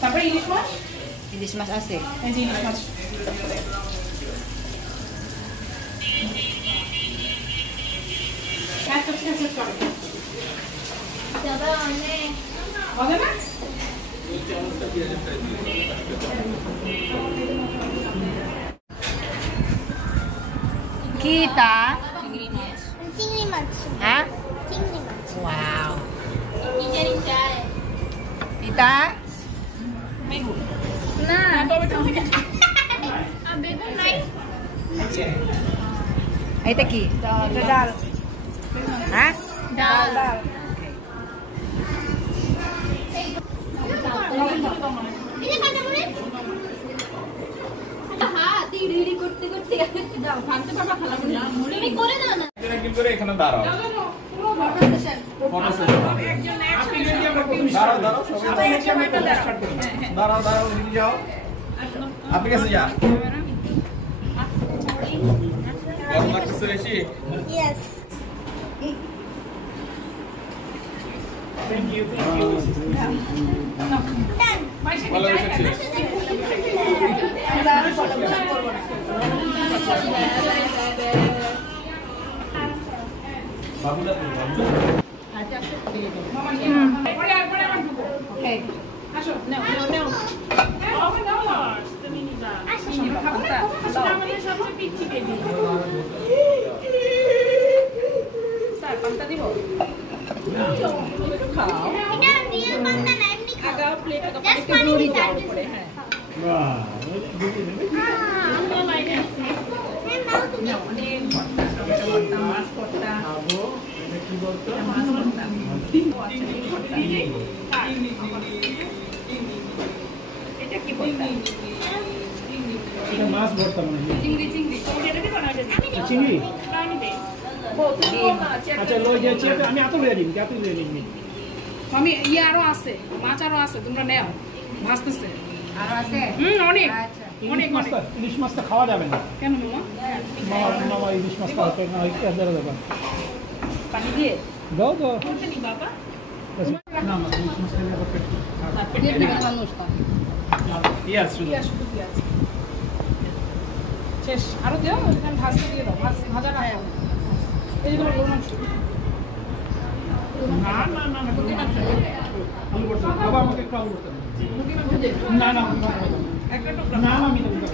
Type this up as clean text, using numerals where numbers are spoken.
তারপরে ইলিশ মাছ আছে এই যে ইলিশ মাছ হবে না Kita চিংড়ি মাছ ha? চিংড়ি মাছ Wow. নিজেরই চায় Kita বেগুন না টমেটো বেগুন নাই Ito ki? ডাল Ha? ডাল ডাল এই কথা বলে হাত ইড়ি করতে করতে দাও ভাঙতে পারবা খালা বলে তুমি করে দাও না একদিন করে এখানে দাঁড়াও ফটো সেশন আপনি যদি আমরা প্রথম দাঁড়াও দাঁড়াও সবাই দাঁড়াও দাঁড়াও এদিকে যাও আপনি কাছে যা গরম লাগতেছে বেশি ইয়েস থ্যাংক ইউ ডান ভালো এসেছে বাবুলা তো আসো নাও নাও তুমি নিবা আমাদের সবচেয়ে পিচ্ছি বেবি স্যার পান্তা দিব একটু খাও এটা রিয়েল পান্তা না এমনি খাও আগা প্লেট আগা Just একটু পানি দড়ি দিতে দাও হবে। উপরে হ্যাঁ আমরা লাইনে আছে হ্যাঁ নাও তুমি অনেক টমেটো ভর্তা মাছ ভর্তা খাবো এটা কি বলতো মাছ ভর্তা এটা কি বলতো এটা মাছ ভর্তা মনে হয় চিংড়ি চিংড়ি এটা কি বানাই চিংড়ি আমি দে আচ্ছা লই যাচ্ছি আমি এত লয়ে নিই আমি ইয়ে আরো আছে মাছ আরো আছে তোমরা নেও ভাজতেছে Aro ase? অনেক Acha. ইলিশ মাছটা খাওয়া যাবে না কেন মামা মামা ইলিশ মাছ খাওয়াতে না এদের দেবে পানি দিয়ে দাও দাও কোনটা নি বাবা না না ইলিশ মাছ খেলে আবার পেট Dia dengan manusia. পিয়াজ শুধু পেঁয়াজ শুধু পেঁয়াজ শেষ আরো দিও এখানে ভাজতে দিয়ে দাও ভাজা না হয় এই যে তোমার গরু মাংস না না না না আলু ভর্তা বাবা আমাকে একটু আলু ভর্তা না না একটা টুকরা না আমি দেবো